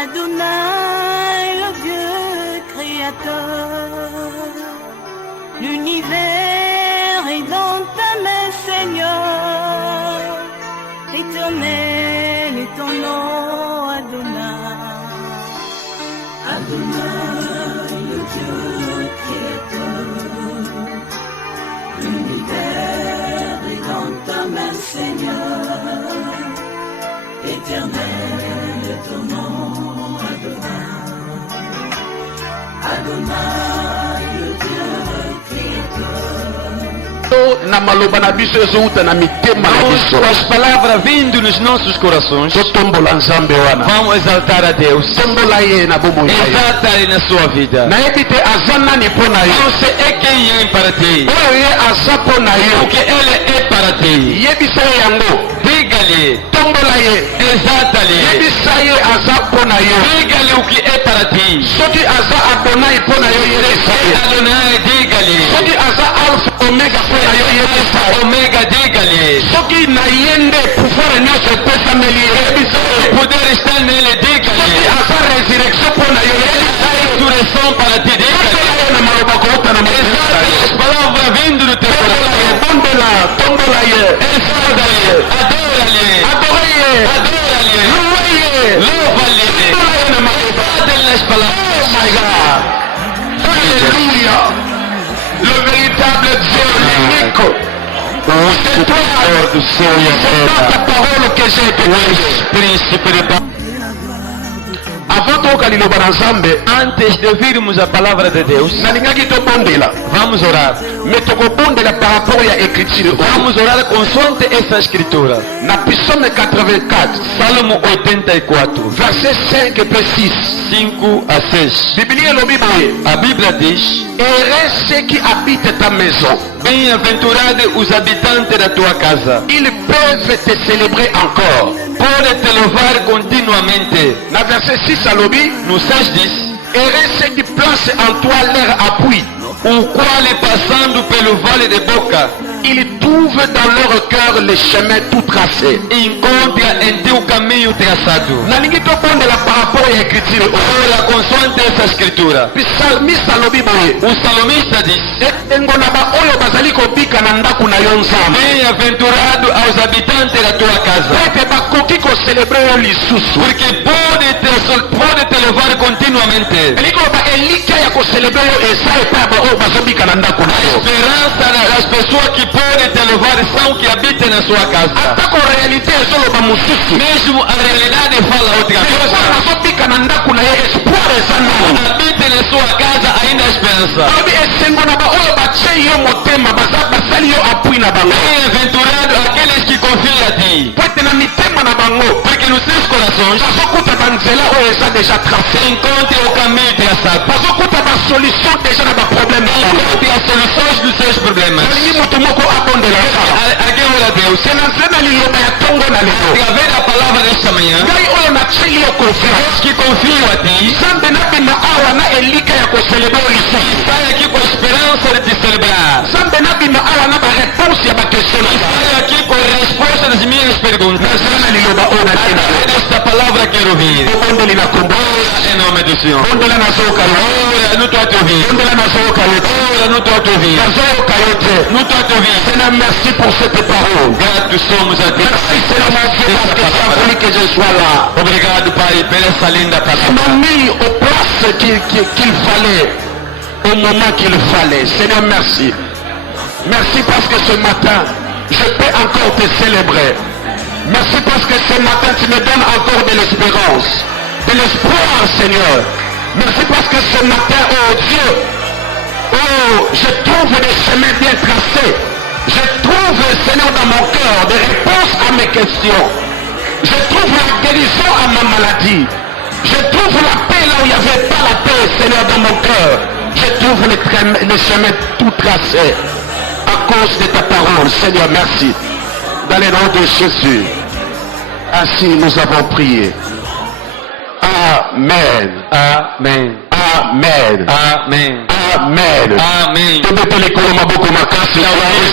Adonai, le Dieu créateur, l'univers est dans ta main, Seigneur. Éternel est ton nom, Adonai. Adonai, le Dieu créateur, l'univers est dans ta main, Seigneur. Éternel est ton nom, Adonai. Adonai, le Dieu créateur. Na maloba na biso ezouta na mitema na biso. As palavras vindo nos nossos corações. Totombola nzambe wana. Vamos exaltar a Deus. Tombola ye na bomo ye. Exalta Ele na sua vida. Nayebi te aza nani mpo na yo. Você é quem é para ti. Oyo ye aza mpo na yo. Porque Ele é para ti. Yebisa ye yango. Diga-lhe. Tombola ye. Exalta-lhe. Yebisa ye aza mpo na yo. Diga-lhe o que é para ti. Soki aza Adonai mpo na yo yebisa ye. Adonai, diga-lhe. Soki aza Alpha Omega mpo na yo yebisa ye. Omega, diga-lhe. Soki na ye nde pouvoir nyonso epesameli ye yebisa ye. O poder está nele, Soki diga-lhe. aza résurrection mpo na yo yebisa ye. Ressurreição para ti, diga-lhe. Na maloba kouta na mokisa ye. As palavras vindo do teu coração. Tombola ye. Exalta-lhe. Adora-lhe. Adore ye. Adora-lhe. Louva ye. Louva-lhe. Tombola ye na maloba. Exalta-lhe nas palavras. Oh my God. Alléluia. Le véritable Dieu, l'unique. C'est toi, c'est ta parole que j'ai écoutée. Avant toka liloba na Nzambe, Antes de ouvirmos a palavra de Deus, nalingaki tobondela. vamos orar. Mais tokobondela par rapport ya écriture. Vamos orar consoante essa escritura. Na Psaume 84, Salmo 84, verset 5 et 6. 5 a 6. Biblia elobi boye. A Bíblia diz: Heureux ceux qui habitent ta maison. bem-aventurados os habitantes da tua casa. Ils peuvent te célébrer encore. Pode te louvar continuamente. Na verset 6 alobi, No 6 diz: heureux ceux qui placent en toi leur appui. o qual passando pelo vale de Boca, Ils trouvent dans leur cœur les chemins tout tracés. encontra em teu caminho traçado. Nalingi tobondela par rapport à l'écriture. Ora consoante essa escritura. Psalmiste alobi boye. O salmista diz: Engona ba oyo bazali kobika na ndaku na yo Nzambe. bem-aventurado aos habitantes da tua casa, Ete bakoki kocelebre yo lisusu. porque pode te louvar continuamente. Eliko ba elika ya kocelebre yo eza epai ba oyo bazobika na ndaku na yo. Esperança das pessoas que podem te louvar são que habitam na sua casa. Atako realite ezoloba mosusu. Mesmo a realidade fala outra Eza coisa. bazobika na ndaku na ye espoir eza nano. Habite na sua casa ainda a esperança. Alobi esengo na ba oyo batie yo motema basali yo apui na bango. Bem-aventurado aqueles que confiam a ti, Po ete na mitema na bango porque nos seus corações bazokuta banzela oyo eza déjà tracé. encontre o caminho traçado. Bazokuta basolution déjà na baproblème na bango. Encontre as soluções dos seus problemas. Nalingi moto moko abondela Nzambe. Alguém ora a Deus. Se na nzela na liloba ya ntongo na lelo. Através da palavra desta manhã, Ngai oyo natieli yo confiance. que confiam a ti, Nzambe nabima awa na elika ya kocelebre yo lisusu. sai aqui com a esperança de te celebrar. Nzambe nabima awa na bareponse ya bakestion na ngai. Sai aqui com a resposta das minhas perguntas. Na nzela na liloba oyo natena. Através desta palavra quero ouvir. Obondeli na kombo. Em nome do Senhor. Bondela na zoka yo. Ora, não estou a te ouvir. Bondela na zoka yo. Ora, não estou a te ouvir. Nazoyoka yo te. Não estou a te ouvir. Seigneur, merci pour cette parole. Gratos somos a ti. Merci Seigneur mon Dieu parce que tu as voulu que je sois là. Obrigado, Pai, pela essa linda Tu palavra. m'as mis aux places qu'il fallait, au moment qu'il fallait. Seigneur, merci. Merci parce que ce matin, je peux encore te célébrer. Merci parce que ce matin, tu me donnes encore de l'espérance. De l'espoir, Seigneur. Merci parce que ce matin, oh Dieu, oh, je trouve des chemins bien tracés. Je trouve, Seigneur, dans mon cœur, des réponses à mes questions. Je trouve la guérison à ma maladie. Je trouve la paix là où il n'y avait pas la paix, Seigneur, dans mon cœur. Je trouve les chemins tout tracés à cause de ta parole. Seigneur, merci. Dans le nom de Jésus. Ainsi nous avons prié. Amen. Amen. Amen. Amen. Amen. Amen. Tobetele koloma boko makasi.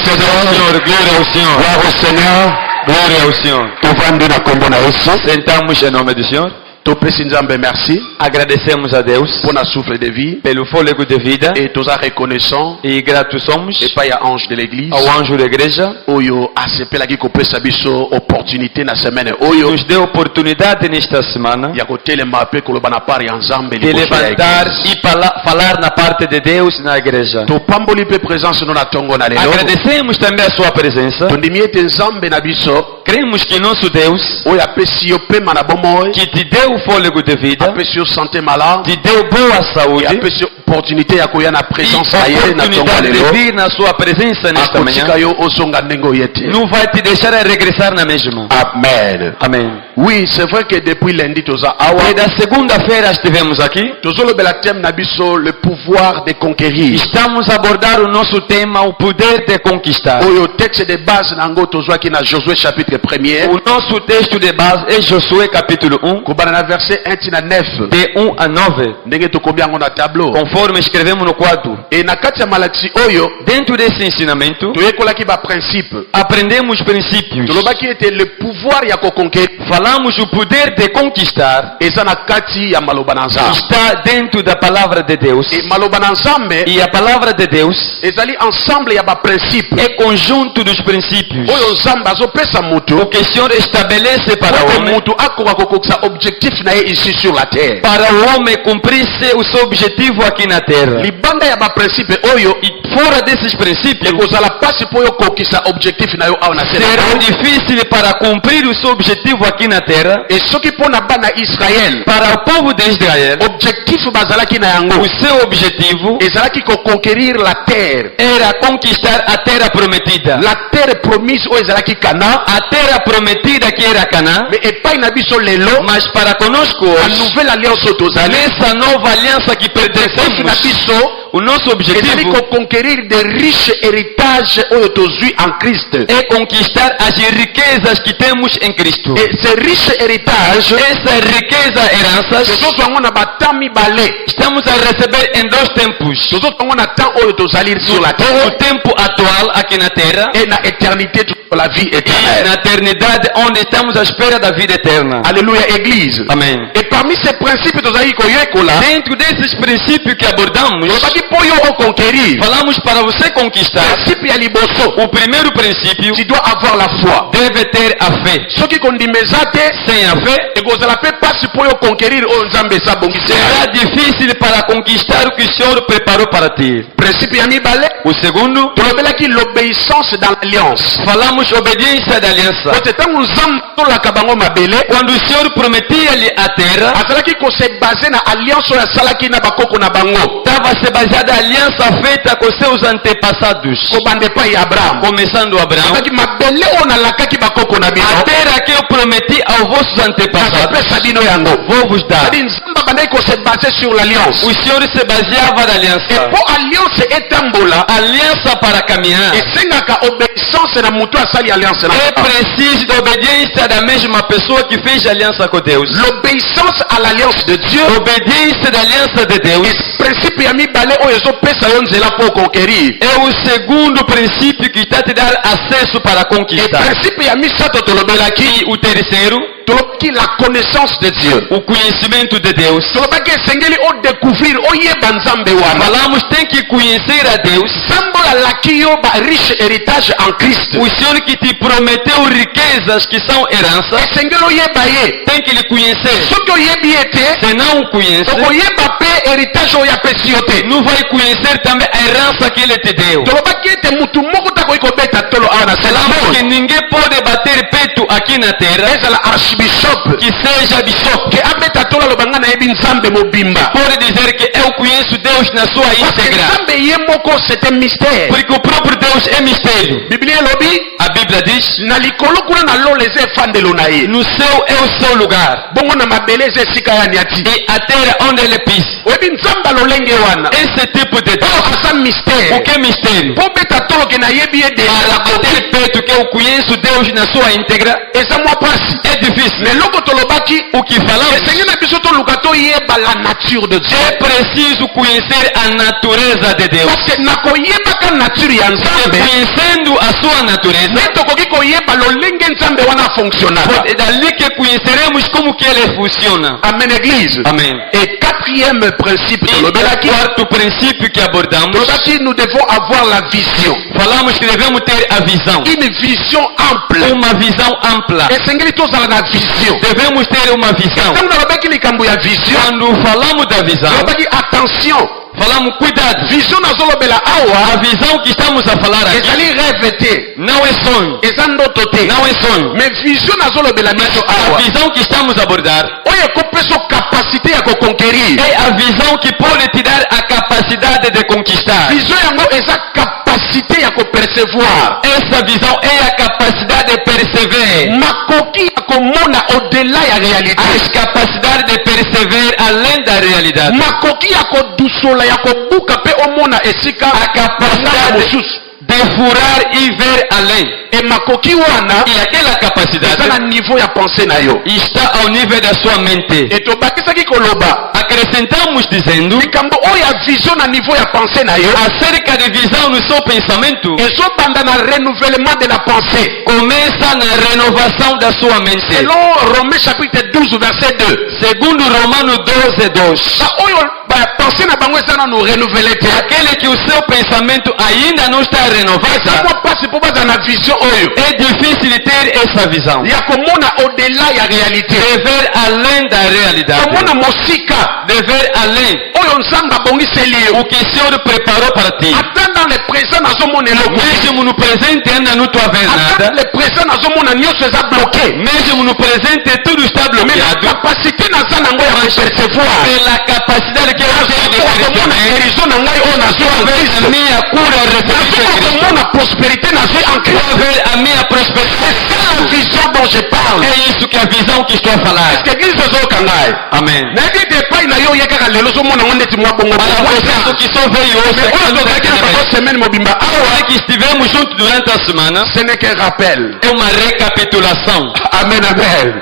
Senhor, glória ao Senhor. Gloire au Seigneur. Glória ao Senhor. Tovandi na kombo na Yesu. Sentamos em nome do Senhor. Topesi Nzambe merci Agradecemos a Deus pour notre souffle de vie. pelo fôlego de vida Et tous reconnaissants e gratos somos et pas ya ange de l'église. ao anjo da igreja Oyo asepelaki kopesa biso opportunité na semaine oyo nos deu oportunidade nesta semana ya kotelema pe koloba na part ya Nzambe de liboso ya levantar église. e falar na parte de Deus na igreja. Topamboli pe présence no na tongo na lelo. Agradecemos também a sua presença. Tondimi ete Nzambe na biso Cremos que nosso Deus, oyo apesi yo pema na bomoi, que te deu o fôlego de vida, apesi yo santé malade, te deu boa et saúde apesi yo opportunité ya koya na e présence na ye na tongo na oportunidade de lelo. vir na sua presença nesta Akotika manhã. yo ozonga ndenge oyete. Não vai te deixar a regressar na mesma. Amen. Amém. Oui, c'est vrai que depuis lundi toza awa E da segunda-feira estivemos aqui. tozolobela thème na biso le pouvoir de conquérir. Estamos a abordar o nosso tema, o poder de conquistar. Oyo texte de base nango tozwaki na Josué chapitre 1er O nosso texto de base é Josué capítulo 1, kobana na verset 1 tina 9 de 1 a 9, ndenge tokomi yango na tableau. conforme escrevemos no quadro. E na kati ya malakisi oyo Dentro desse ensinamento, toyekolaki baprincipe aprendemos princípios. tolobaki ete le pouvoir ya koconquérir Falamos o poder de conquistar eza na kati ya maloba na Nzambe. está dentro da palavra de Deus. E maloba na Nzambe E a palavra de Deus ezali ensemble ya baprincipe é conjunto dos princípios. oyo Nzambe azopesa O mutu que o Senhor estabelece para o ete homem, mutu akoka kokokisa objectif na ye ici sur la terre. para o homem cumprir o seu objetivo aqui na terra. Libanda ya baprincipe oyo E fora desses princípios, ekozala pasi mpo yo kokisa objectif na yo awa na se na será yo. difícil para cumprir o seu objetivo aqui na terra. E soki mpo na bana Israel Para o povo de Israel, objectif bazalaki na yango o seu objetivo ezalaki koconquérir la terre, era conquistar a terra prometida. la terre promise oyo ezalaki Kana. A terra prometida que era Canaã, Mais epai na biso lelo mas para conosco a hoje, nouvelle alliance oyo tozali nessa nova aliança que objectif na pertencemos, biso o nosso ezali objetivo koconquérir de riches héritages oyo tozwi en Christ. é conquistar as riquezas que temos em Cristo. Et ces riches héritages Essa riqueza, heranças, tozozwa yango na batemps mibale. estamos a receber em dois tempos. Tozozwa yango na temps oyo tozali sur la O terre tempo atual aqui na terra et na éternité pour la vie e éternelle. na eternidade, onde estamos à espera da vida eterna. Alléluia église. Amém. Et parmi ces principes tozali koyekola Dentro desses princípios que abordamos, tozali mpo yo oconquérir. falamos para você conquistar. Principe ya liboso O primeiro princípio tu dois avoir la foi. deve ter a fé. soki kondimeza te Sem a fé, ekozala mpe pasi mpo yo conquérir oyo Nzambe esabongisi será difícil para conquistar o que o Senhor preparou para ti. principe ya mibale O segundo, tolobelaki l'obéissance dans l'alliance. falamos obediência da aliança. ote ntango Nzambe atolaka bango mabele Quando o Senhor prometia-lhe a terra, azalaki kose base na alliance oyo asalaki na bakoko na bango estava se baseada a aliança feita com seus antepassados, kobanda epai ya Abraham. começando Abraão. azalaki mabele oyo nalakaki bakoko na bino A terra que eu prometi aos vossos antepassados, azopesa bino yango. vou vos dar. Adi Nzambe abandaki kose base sur l'alliance. O Senhor se baseava na aliança. mpo alliance etambola Aliança para caminhar esengaka obéissance na mutu asali alliance na é preciso da obediência da mesma pessoa que fez aliança com Deus. l'obéissance à l'alliance de Dieu. Obediência da aliança de Deus principe ya mibale oyo ezopesa yo nzela mpo conquérir. é o segundo princípio que está te dar acesso para Et conquistar. principe ya misato tolobelaki E o terceiro, tolobaki la connaissance de Dieu. o conhecimento de Deus. tolobaki esengeli odécouvrir oyeba Nzambe wana. Falamos tem que conhecer a Deus. Nzambe oyo alaki yo ba riche héritage en Christ. O Senhor que te prometeu riquezas que são heranças, esengeli oyeba ye. tem que lhe conhecer. soki oyebi ye te Se não o conhece, okoyeba mpe héritage oyo apesi yo te. não vai conhecer também a herança que ele te deu. tolobaki ete mutu moko takoki kobeta tolo awa na Falamos que sela ninguém pode bater peito aqui na terra, ezala archbishop que seja bishop, ke abeta tolo aloba nga nayebi Nzambe mobimba. pode dizer que eu conheço Deus na sua Parce que íntegra. Nzambe ye moko c'est un mystère. Porque o próprio Deus é mistério. Biblia elobi A Bíblia diz, na likolo kuna na lolo eza efandelo na ye. no céu é o seu lugar. bongo na mabele eza esika ya niati. E a terra onde ele pisa. oyebi Nzambe alolenge wana Esse tipo de oyo Deus, aza mystère o que é mistério? mpo beta tolo ke nayebi ye Para deja bater peito que eu conheço Deus Deus na sua íntegra et ça moi passe. é difícil. Mais loko tolobaki O que falamos et Seigneur na biso to lukato yeba la nature de Dieu. é preciso conhecer a natureza de Deus. Parce que na koyeba ka nature ya Nzambe, Conhecendo a sua natureza, mais tokoki koyeba lolenge Nzambe wana fonctionnaka. é dali que conheceremos como que ele funciona. Amen église. Amém. Et quatrième principe E tolobelaki, o quarto princípio que abordamos, tolobaki nous devons avoir la vision. falamos que devemos ter a visão. Une vision ample. Uma visão ampla. Esengeli tozala na vision. Devemos ter uma visão. Ntango nalobaki likambo ya vision, Quando falamos da visão, nalobaki attention. falamos cuidado. Vision nazolobela awa A visão que estamos a falar aqui ezali rêve te, não é sonho. eza ndoto te. Não é sonho. Mais vision nazolobela biso A awa visão que estamos a abordar oyo ekopesa capacité ya koconquérir. é a visão que pode te dar a capacidade de conquistar. Vision yango eza capacité ya kopercevoir. Essa visão é a capacidade de perceber. Makoki ya komona au-delà ya réalité. As capacidades de perceber além da realidade. Makoki ya kodusola ya kobuka pe omona esika A capacidade mosusu. de furar e ver além. E makoki wana E aquela eza capacidade na niveau ya pensée na yo. está ao nível da sua mente. E tobakisaki koloba Acrescentamos dizendo, likambo oyo ya vision na niveau ya pensée na yo acerca de visão no seu pensamento, ezobanda na renouvellement de la pensée. começa na renovação da sua mente. Selon Romains chapitre 12 verset 2. Segundo Romanos 12:2. Ba oyo ba pensée na bango eza nanu renouvelé te. Aquele que o seu pensamento ainda não está renovado, Moi passe pour baza na vision oyo é difícil de ter essa visão. ya komona au-delà ya réalité. De ver além da realidade. Komona mosika De ver além oyo Nzambe abongiseli yo. o que o Senhor preparou para ti. Ata dans le présent nazomona eloko. Mesmo no presente ainda não estou a ver Ata nada. le présent nazomona nyonso eza bloqué. Mesmo no presente tudo está Mais la bloqueado. capacité naza nango ya kopercevoir. Pela capacidade que eu tenho de Nazokomona perceber, guérison na ngai oyo nazwa en a Christ. minha cura recebida em Cristo. Nazokomona prospérité nazwa en Christ. Ver a minha prosperidade. C'est ça la vision dont je parle. É isso que a visão que estou a falar. Est-ce que église ezoyoka ngai? Amém. nayebi ete epai na yo oye kaka lelo ozomona ngo ndeti mwa bongo Para você que só veio hoje, oyo tozalaki na bango semaine mobimba awa agora que estivemos juntos durante a semana, ce n'est qu'un rappel. é uma recapitulação. Amen, amen.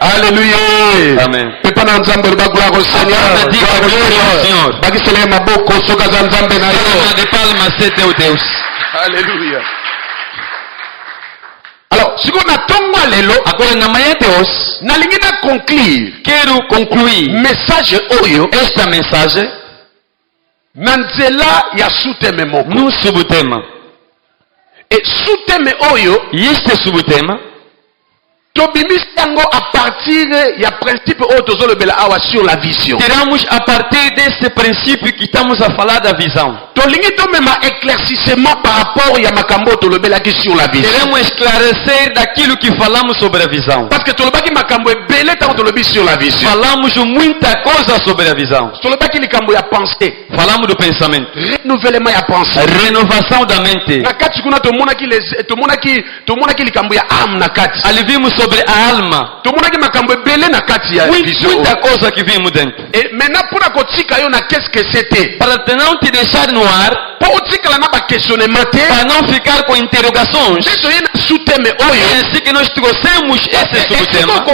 Alléluia. Amen. pepa na nzambe oloba gloire au Seigneur. Amen. Gloire au Seigneur. Seigneur. bakisela ye maboko soki aza nzambe na Salva yo. de palmas, c'est teu Deus. Alléluia. Alors sikoyo na ntongo ya lelo Agora, na manhã de hoje, nalingi na conclure quero concluir message oyo esta mensagem na nzela ya suteme moko. no subtema. E suteme oyo E este subtema, tobimisi yango a partir ya principe oyo tozolobela awa sur la vision. tiramos a partir desse princípio que estamos a falar da visão. Tolingi tomema éclaircissement par rapport ya makambo oyo tolobelaki sur la vision. Queremos esclarecer daquilo que falamos sobre a visão. Parce que tolobaki makambo ebele ntango tolobi sur la vision. Falamos muita coisa sobre a visão. Tolobaki likambo ya pensée, Falamos do pensamento. renouvellement ya pensée. Renovação da mente. Na kati kuna tomonaki likambo ya âme na kati. Ali vimos sobre a alma. Tomonaki makambo ebele na kati ya vision. Muita coisa que vimos dentro. Et maintenant mpona kotika yo na qu'est-ce que c'était. Para não te deixar no ar, Po otikala na ba questionnement te. para não ficar com interrogações. Nde toye na suteme oyo. É assim que nós trouxemos esse subtema.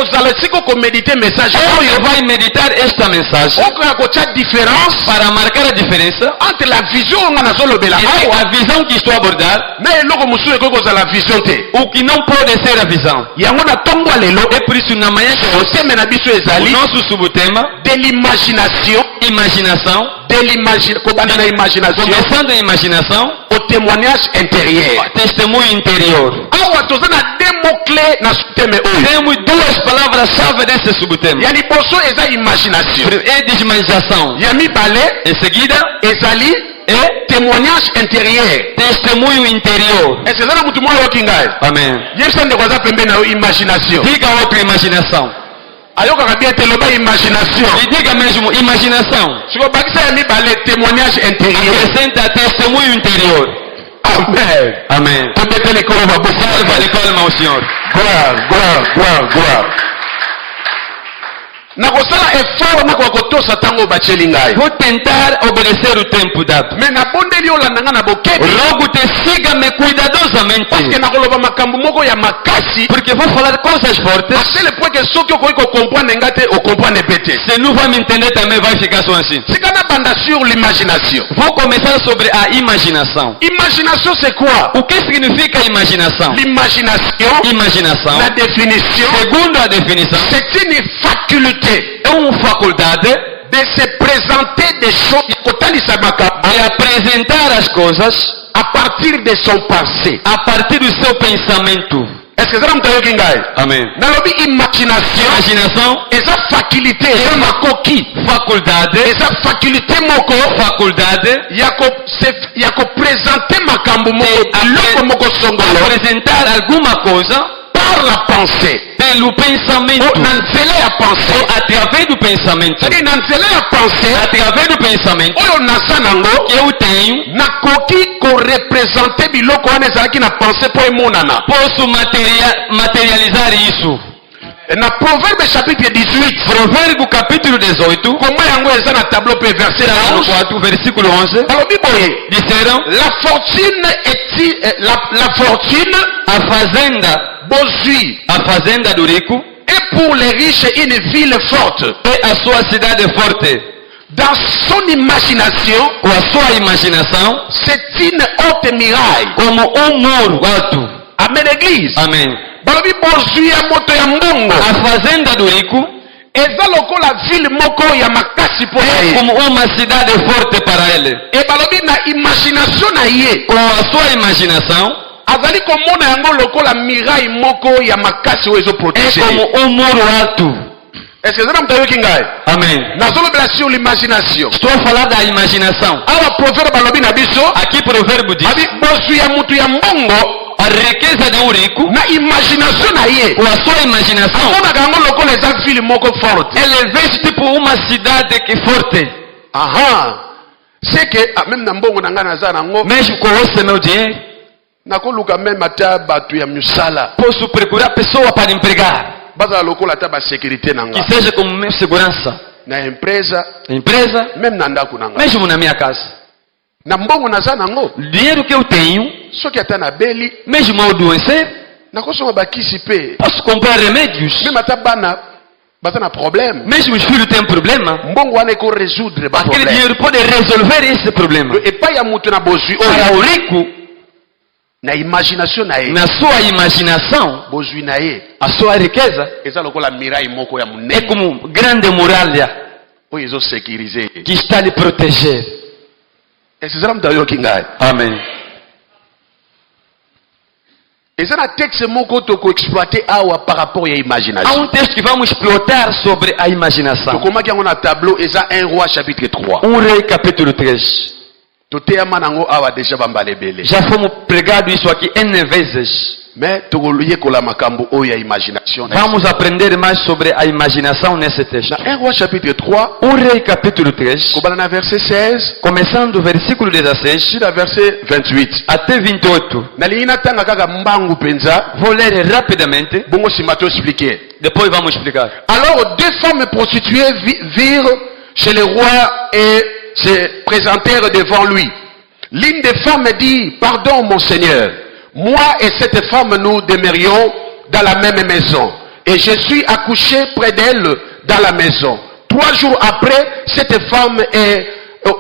Siko komedite message Hoje oyo vai meditar esta mensagem okoya kotia différence para marcar a diferença entre la vision oyo nga nazolobela entre awa a visão que estou a abordar na eloko mosusu ekoki kozala vision te. o que não pode ser a visão. Yango na ntongo ya lelo É por isso na manhã de hoje, suteme na biso o ezali nosso subtema, de l'imagination, imaginação, kobanda na imagination começando a imaginação, au témoignage intérieur. testemunho interior. Awa toza na deux mots clés na suteme oyo. Temos duas palavras-chave desse subtema. Ya liboso eza imagination, É de imaginação. ya mibale Em seguida, ezali é témoignage intérieur. testemunho interior. Ese eza na mutu moko ayoki ngai Amém. yebisa ndeko aza pembeni na yo imagination. Diga outra imaginação. ayokaka bien te loba imagination. E diga mesmo imaginação. siko bakisa ya mibale témoignage intérieur. Acrescenta testemunho interior. Amen. Amém. tobete likolo Salva maboko. de palma ao Senhor. Gloire, gloire, gloire, gloire. nakosala effort nakoka kotosa ntango batyeli ngai Vou tentar obedecer o tempo dado. me nabondeli olanda ngai na bokebi Rogo te siga-me intensamente. Parce que nakoloba makambo moko ya makasi. Porque vou falar coisas fortes. À tel point que soki okoki comprendre ngate o comprendre pété. Se não vai me entender também vai ficar só assim. C'est kana banda sur l'imagination. Vou começar sobre a imaginação. Imagination c'est quoi? O que significa imaginação? Limagination, Imaginação, la définition, segundo a definição, c'est une faculté é uma faculdade de se présenter des choses de apresentar as coisas à partir de son pensée. a partir do seu pensamento. Est-ce que ça me dit ngai? Amém. Nalobi imagination, Imaginação, eza faculté, eza makoki, faculdade, eza faculté moko faculdade ya ko présenter makambo moko, Et biloko moko songolo apresentar alguma coisa par la pensée. pelo pensamento. Na nzela ya pensée, Ou através do pensamento. c'est na nzela ya pensée, Através do pensamento oyo naza nango que eu tenho, nakoki korepresente biloko wana ezalaki na pensée mpo emonana. posso materializar isso. Na Proverbe chapitre 18, Provérbio capítulo 18, koma yango eza na tableau pe verset capítulo 11. 4, versículo 11, Balobi boye, disseram: la fortune la fortune a fazenda do rico est pour les riches une ville forte. é a sua cidade forte. Dans son imagination, Com a sua imaginação, c'est une haute muraille. como muro alto. Amen, église. Amém. Balobi bozwi ya moto ya mbongo. A fazenda do rico Eza lokola ville moko ya makasi po é ye. como uma cidade forte para ele. E balobi na imagination na ye. Com a sua imaginação, Azali komona yango lokola muraille moko ya makasi oyo ezo é protéger. como muro alto. Est-ce que ça mtayoki ngai? Amém. Nazolobela sur l'imagination. Estou a falar da imaginação. Awa proverbe balobi na biso. Aqui provérbio diz: Abi bozwi ya mutu ya mbongo. a riqueza de rico, Na imagination na ye. com a sua imaginação, Amonaka yango lokola eza ville moko forte. ele vê tipo uma cidade que é forte. Aha. C'est que même na mbongo na ngai naza nango. Mesmo com esse meu dinheiro, Nakoluka même ata bato ya misala. posso procurar pessoa para empregar, Bazala lokola ata ba sécurité na que nga. seja como minha segurança, Na empresa, empresa, même na ndako na nga. mesmo na minha casa. Na mbongo naza nango. O dinheiro que eu tenho, Soki ata na beli, mesmo ao adoecer, nakosoma bakisi pe. posso comprar remédios. Même ata bana baza na problème. Mesmo os filhos têm problema, Mbongo wana eko résoudre ba aquele problème. dinheiro pode resolver esse problema. Epai ya mutu na bozwi Para oyo. o rico, Na imagination na ye. na sua imaginação, Bozwi na ye. a sua riqueza Eza lokola miraille moko ya é munene. como grande muralha Oyo ezo sécuriser. que está a lhe proteger. Est-ce que ça mtayoki ngai? Amém. Eza na texte moko toko exploiter awa par rapport ya Há imagination. texto que vamos explotar sobre a imaginação. Tokomaki yango na tableau eza 1 roi chapitre 3. Rei capítulo 3. Toteyama nango awa déjà bambala ebele. Já fomos pregado isso aqui N vezes. Mais tokoyekola makambo oyo ya imagination. Vamos aprender mais sobre a imaginação nesse texto. Na 1 roi chapitre 3, Rei capítulo 3, kobana na verset 16 começando o versículo 16 sur la verset 28. até 28. Nalingi natanga kaka mbangu penza, Vou ler rapidamente, bongo sima to expliquer. depois vamos explicar. Alors deux femmes prostituées virent chez le roi et se présentèrent devant lui. L'une des femmes dit: pardon mon Seigneur, moi et cette femme nous demeurions dans la même maison et je suis accouché près d'elle dans la maison. 3 jours après, cette femme est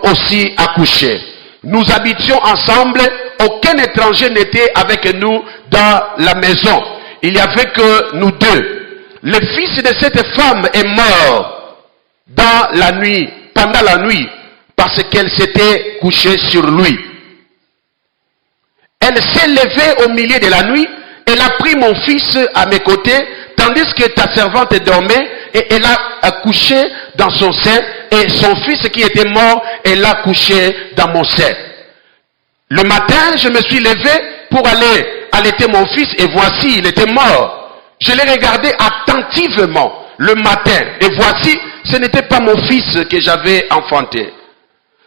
aussi accouchée. Nous habitions ensemble, aucun étranger n'était avec nous dans la maison. Il n'y avait que nous deux. Le fils de cette femme est mort dans la nuit, pendant la nuit, parce qu'elle s'était couchée sur lui. Elle s'est levée au milieu de la nuit, elle a pris mon fils à mes côtés, tandis que ta servante dormait, et elle a accouché dans son sein, et son fils qui était mort, elle a couché dans mon sein. Le matin, je me suis levé pour aller allaiter mon fils, et voici, il était mort. Je l'ai regardé attentivement le matin, et voici, ce n'était pas mon fils que j'avais enfanté.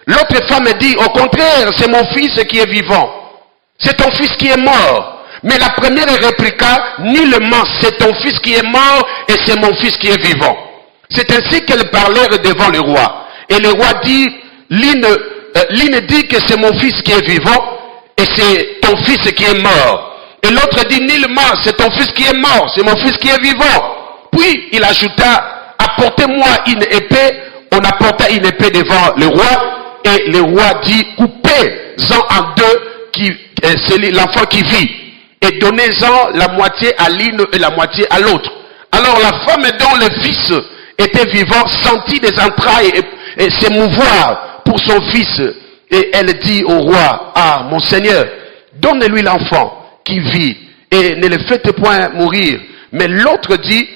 L'autre femme dit: au contraire, c'est mon fils qui est vivant. C'est ton fils qui est mort. Mais la première répliqua: nullement, c'est ton fils qui est mort et c'est mon fils qui est vivant. C'est ainsi qu'elles parlèrent devant le roi. Et le roi dit: l'une dit que c'est mon fils qui est vivant et c'est ton fils qui est mort. Et l'autre dit nullement, c'est ton fils qui est mort, c'est mon fils qui est vivant. Puis il ajouta, apportez-moi une épée. On apporta une épée devant le roi, et le roi dit, coupez-en en deux c'est l'enfant qui vit, et donnez-en la moitié à l'une et la moitié à l'autre. Alors la femme dont le fils était vivant sentit des entrailles et s'émouvoir pour son fils, et elle dit au roi, ah mon Seigneur, donne-lui l'enfant qui vit, et ne le faites point mourir. Mais l'autre dit,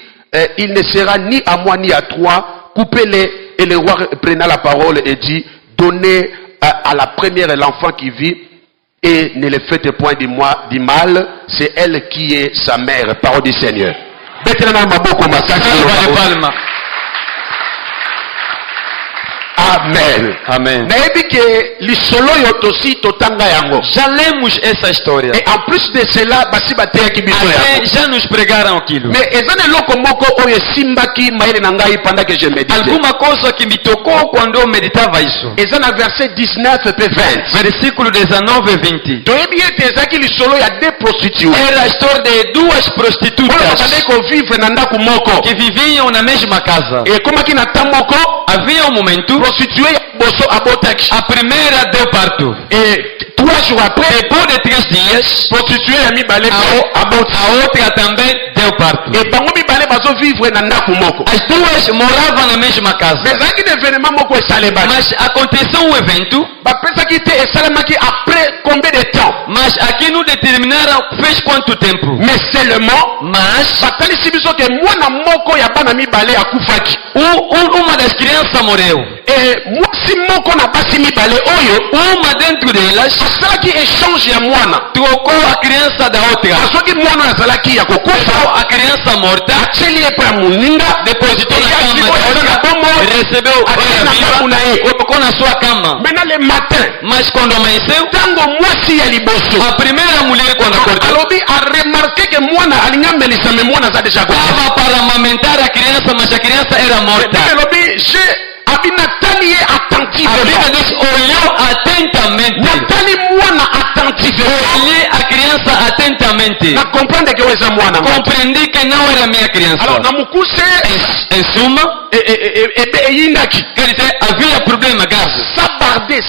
il ne sera ni à moi ni à toi, coupez-les. Et le roi prenait la parole et dit, donnez à la première l'enfant qui vit, et ne le faites point du mal, c'est elle qui est sa mère. Parole du Seigneur. Amen. Amen. Et en plus de cela, já nos pregaram aquilo. mais pendant que je méditais. Alguma coisa que me tocou quando eu meditava isso. Verset 19 et 20. Versículo 19 e 20. Il y a deux prostituées. Era a história de duas prostitutas que viviam na mesma casa. Et comment qui n'attend Havia um momento, prostituée a primeira deu parto. et 3 jours après, Depois de 3 dias, prostituée a mis balai a outra também deu parto. et bango mi balai bazo vivre na ndaku moko. As duas moravam na mesma casa. Mais ça qui événement moko esalema. Mas aconteceu um evento, Ba pesa qui te esalema qui après combien de temps? mas aqui não determinaram fez quanto tempo. Mais seulement Mas batalisi biso ke mwana moko ya bana mi balai akufaki. uma das crianças morreu. Et mwasi moko na basi mi balai oyo Uma dentro delas asalaki échange ya mwana. trocou a criança da outra. Asoki mwana azalaki ya kokufa A criança morta acheli ye pra muninga depositou na eyaki cama oyo na dela, bomo recebeu acheli na a kabu na ye. colocou na sua cama. Maintenant le matin Mas quando amanheceu, tango mwasi ya liboso a primeira mulher quando acordou alobi aremarke ke mwana alinga melisa me mwana aza deja kokufa. estava para amamentar a criança, mas a criança era morta. Elobi je abi natali ye A Bíblia attentivement. diz, olhou atentamente. Natali mwana attentivement. Olhei a criança atentamente. Na comprendre que eza mwana. Compreendi que não era minha criança. Alors na mukuse Em suma, ebe eyindaki. quer dizer, havia problema grave. Sabarde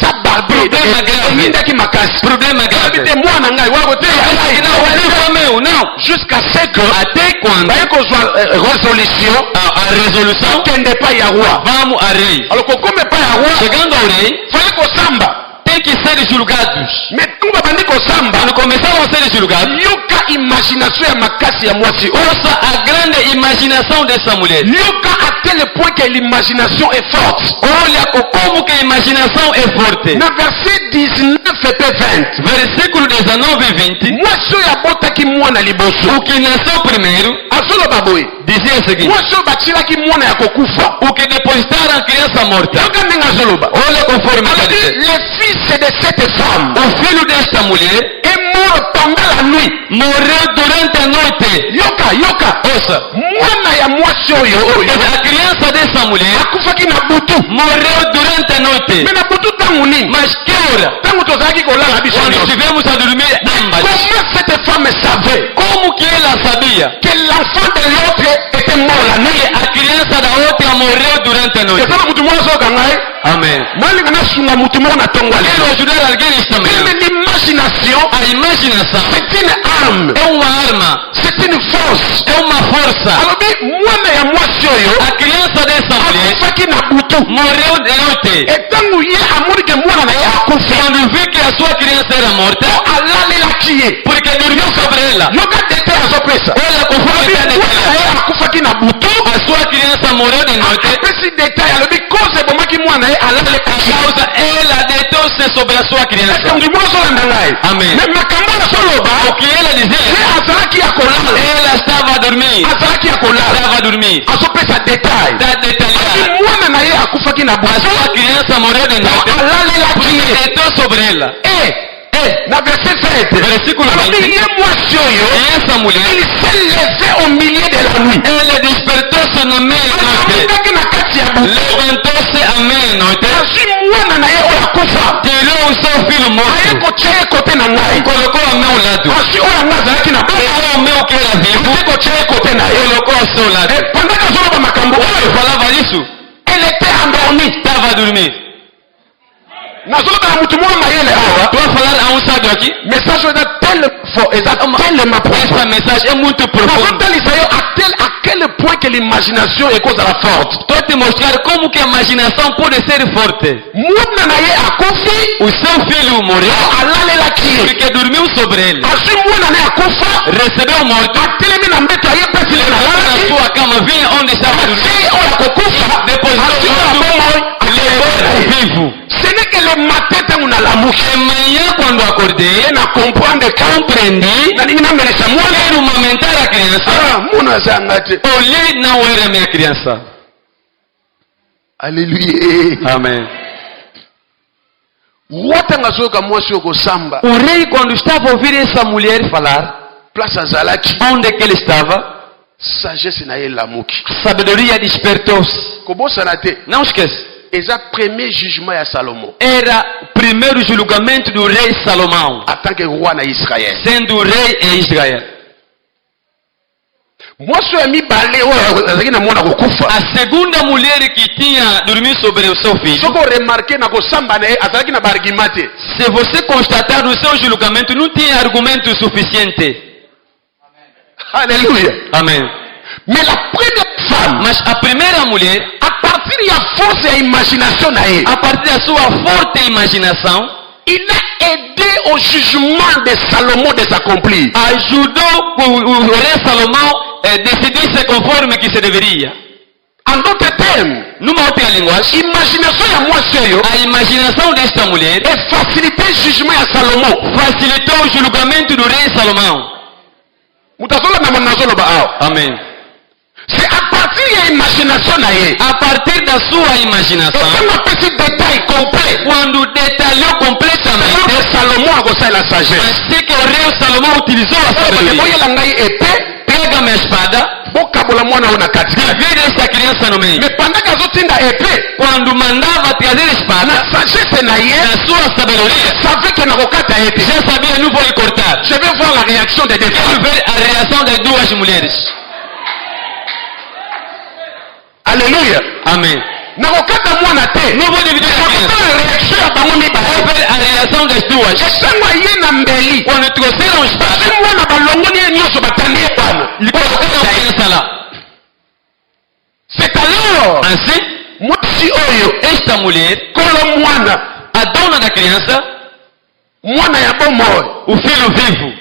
Problema grave. eyindaki makasi. Problema Abi grave. te mwana ngai wako te. Não, não foi meu, não. Jusqu'à ce que Até quando baye kozwa résolution a resolução, kende pa ya roi. vamos a rei. Alors kokome pa ya roi Chegando ao rei, fallait kosamba. tem que ser julgados. Mais tunga bandi kosamba Quando começaram a ser julgados, yoka imagination ya makasi ya mwasi oyo. ouça a grande imaginação dessa mulher. Yoka à tel point que l'imagination est forte. Olha como que a imaginação é forte. Na verset 19 et 20. Versículo 19 e 20. Mwasi oyo abotaki mwana liboso O que nasceu primeiro azoloba boye. dizia o seguinte: Mwasi oyo batilaki mwana ya kokufa. o que depositaram a criança morta. Yoka ndenge azoloba. Olha conforme está Alors, dizendo. le fils de cette femme O filho desta mulher est mort pendant la nuit. morreu durante a noite. Yoka Ouça, mwana ya mwasi oyo a criança dessa mulher akufaki na butu. morreu durante a noite. Mais na butu tangu nini? Mas que hora? Tangu tozalaki kolala biso Quando nyonso. estivemos a dormir ambas. Comment cette femme savait Como que ela sabia que l'enfant de l'autre était mort la que nuit? a criança da outra morreu durante a noite? Ezala mutu moko soka ngai Amém. malinga nasunga mutu moko na tongo Quero ali. ajudar alguém nesta manhã. Mais l'imagination A imaginação c'est une arme, é uma arma, c'est une force. é uma força. Alobi mwana ya mwasi oyo A criança dessa mulher akufaki na butu. morreu de noite. Etangu ye amoni ke mwana na ye akufa Quando vi que a sua criança era morta, alalelaki ye. porque dormiu sobre ela. Yoka dete azopesa. Olha conforme está Mwana na ye detalhado. akufaki na butu. A sua criança morreu de noite. apesi detail alobi koze ebomaki mwana na ye A alalelaki ye. causa, ela deitou-se sobre a sua criança. etongi bozolanda ngai. Amen. Mais makambo nazoloba O que ela ye dizia? azalaki ya kolala. Ela estava a dormir. azalaki ya kolala. Estava a dormir. azopesa detail. Está detalhado. mwana na ye akufaki na A butu. sua criança morreu de noite. alalelaki ye. Deitou sobre ela. Na verset 7. Versículo Alors, 20. il Essa mulher, s'est levé au milieu de la nuit. ela despertou-se na meia-noite. Levantou-se à meia-noite. Tirou o seu filho morto. Colocou a meu lado. Pegou o meu que era vivo. Colocou ao seu lado. Eu falava isso. Elle était endormie. Estava a dormir. Tu vas falar a sábio aqui? Message tellement profond. Essa mensagem é muito profunda. À quel point que l'imagination est cause à la forte. Estou te mostrar como que a imaginação pode ser forte. O seu filho morreu porque dormiu sobre ele. Recebeu morto. Na sua cama, vinha onde estava dormindo. Depois levou vivo. Ce n'est que le matin quand on a la mouche. Amanhã quando acordei, compreendi. Quero amamentar a criança. Olhei, não era minha criança. Alléluia. Amém. O rei, quando estava a ouvir essa mulher falar, onde que ele estava, a sabedoria despertou-se. Não esqueça. Premier jugement à Salomon. Era o primeiro julgamento do rei Salomão. En tant que roi na Israël. Sendo rei em Israel. A segunda mulher que tinha dormido sobre o seu filho. Se você constatar no seu julgamento, não tinha argumento suficiente. Aleluia. Amém. Mais la première femme, mas a primeira mulher, a partir da força e imaginação aí, a partir da sua forte imaginação, il a aidé au jugement de Salomon de s'accomplir. Ajudou o rei Salomão a decidir-se conforme que se deveria. En d'autres termes, numa outra linguagem, a imaginação desta mulher facilitou o julgamento a Salomão. Facilitou o julgamento do rei Salomão. Amém. C'est à partir da imaginação aí. A partir da sua imaginação. Quando detalhou completamente. Salomão agora a sagesse. Assim que o rei Salomão utilizou a sabedoria. Pega minha espada. Divide esta criança no meio. Quando mandava trazer a espada, na sua sabedoria, já sabia, não vou lhe cortar. Je vais voir la réaction des deux femmes. Quero ver a reação das duas mulheres. Alléluia. Amém. Não vou dividir a reação das duas. Quando trouxeram a espada, lhe colocaram a criança lá. C'est alors, assim, esta mulher, a dona da criança, o filho vivo,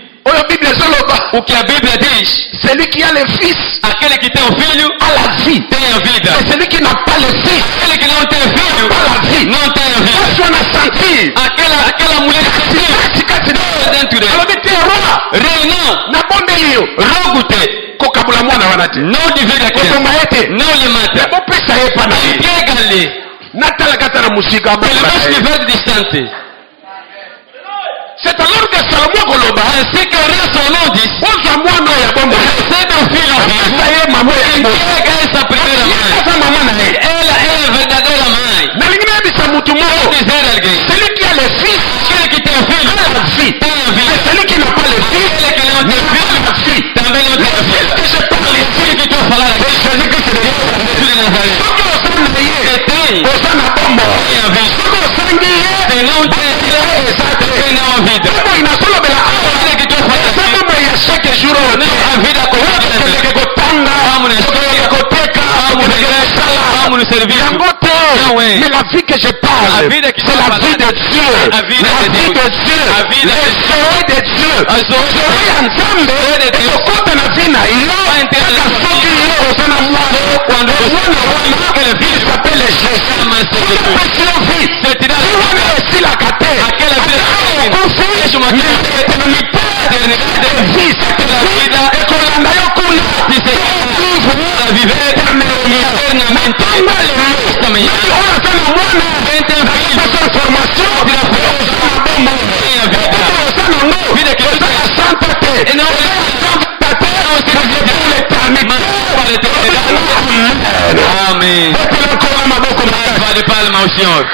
o que a Bíblia diz, celui qui a le fils, aquele que tem o filho, a la vie, tem a vida. Et celui qui n'a pas le fils, aquele que não tem filho, pas la vie, não tem a vida. Aquela mulher que dentro dele. Rei não, rogo-te, não divide a criança, não lhe mata, entrega-lhe, pelo menos estiver distante. C'est alors que Salomon Goloba, ainsi que o rei Salomão disse, recebe o filho vivo, entrega essa primeira mãe. Ela é a verdadeira mãe. Vou dizer a alguém, celui qui a le fils, aquele que tem o filho, tem a vida. celui qui n'a pas le fils, Aquele que não tem filho, também não tem a vida. Aquele que estou a falar aqui, filho de Nazaré, que tem a vida. Se não tem tem não a vida. Aquele que estou a falar aqui, não a vida correta. Vamos na escola, vamos no serviço. Não é. Mais la vie que je parle, A vida que c'est la vie de Dieu. A vida La de vie Deus. de Dieu. A vida Le de zoé de Dieu. A zoé. Zoé ensemble. Zoé de Deus. Ekokota na vie na yo. Vai entender Kaka soki ye ozana mwana. Quando Mwana wana, aquele il filho s'appelle Jésus. chama-se Jesus. Apesi yo vie. Se tirar Si wana esilaka te. aquela vida Okofi. deixa uma Eternité. Vie, c'est la vida. Ekolanda yo kuna. para viver eternamente. Esta manhã, quem tem filho, tem a vida. Senhor.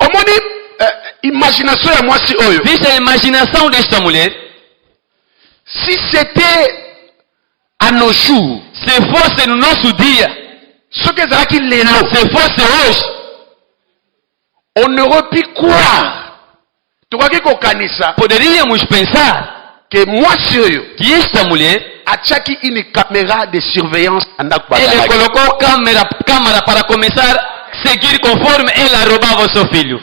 Omoni imagination ya mwasi oyo. Viste a imaginação desta mulher. Si c'était à nos jours, se fosse no nosso dia, ce que ça qui lelo, se fosse hoje, on aurait pu croire. Tukaki kokanisa poderíamos pensar que mwasi oyo que esta mulher, achaki une caméra de surveillance ele colocou câmera para começar a seguir conforme ela roubava o seu filho.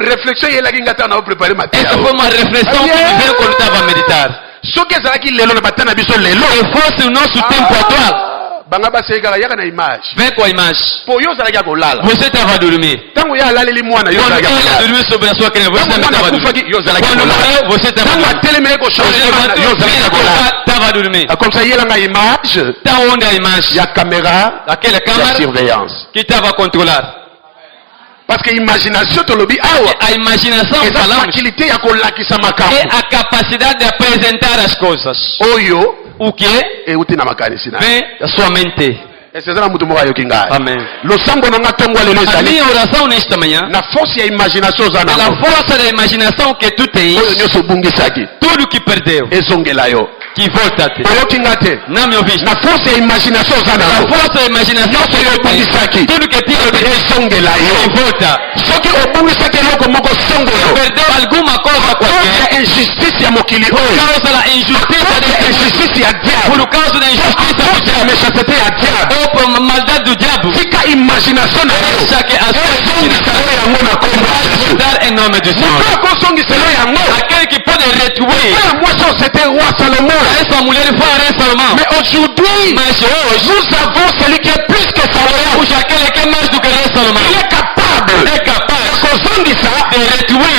Réflexion yela ki ngata na préparer matin. Essa foi uma reflexão que me veio quando estava a meditar. Ce que ça qui lelo na batana biso lelo, se fosse o nosso tempo atual, banga baseka yaka na image. Vem com a imagem. Po yo zalaki kolala. Você estava a dormir. Tango ya laleli mwana yo zalaki. Quando ela dormiu sobre a sua criança, você também estava a dormir. Quando morreu, você estava a dormir. Tango teleme ko changer mwana yo zalaki kolala. Estava a dormir. Comme ça yela nga image. Tá onde a imagem? Ya caméra, aquela câmera de surveillance que estava a controlar. Parce que imagination to lobi awa. A imaginação falamos. Faculté ya kolakisa makambo. É a capacidade de apresentar as coisas. Oyo o que e uti na makanisi na. Vem da sua mente. Ezana mutu moka yokinga. Amém. Lo sango nanga tongo lelo A zali. minha oração nesta manhã, na força ya imagination zana. Na força da imaginação que tu tens. Oyo nyoso bungisaki. Tudo que perdeu. Ezongela yo. Que volta-te. Não me ouviste. Na força da imaginação, na força da imaginação, tudo que tinha que volta. Só que o bom isso aqui é como perdeu alguma coisa qualquer. É injustiça mokili. Por causa da injustiça por causa da injustiça do diabo. Ou por maldade do diabo. Fica a imaginação. Deixa que a sua imaginação dar em nome do Senhor. Aquele que pode retribuir. Essa mulher foi Salomão. Mais aujourd'hui, nous avons celui qui est plus que Salomon. Puxa, aquele que é mais do que Salomão. Il est capable. De retribuir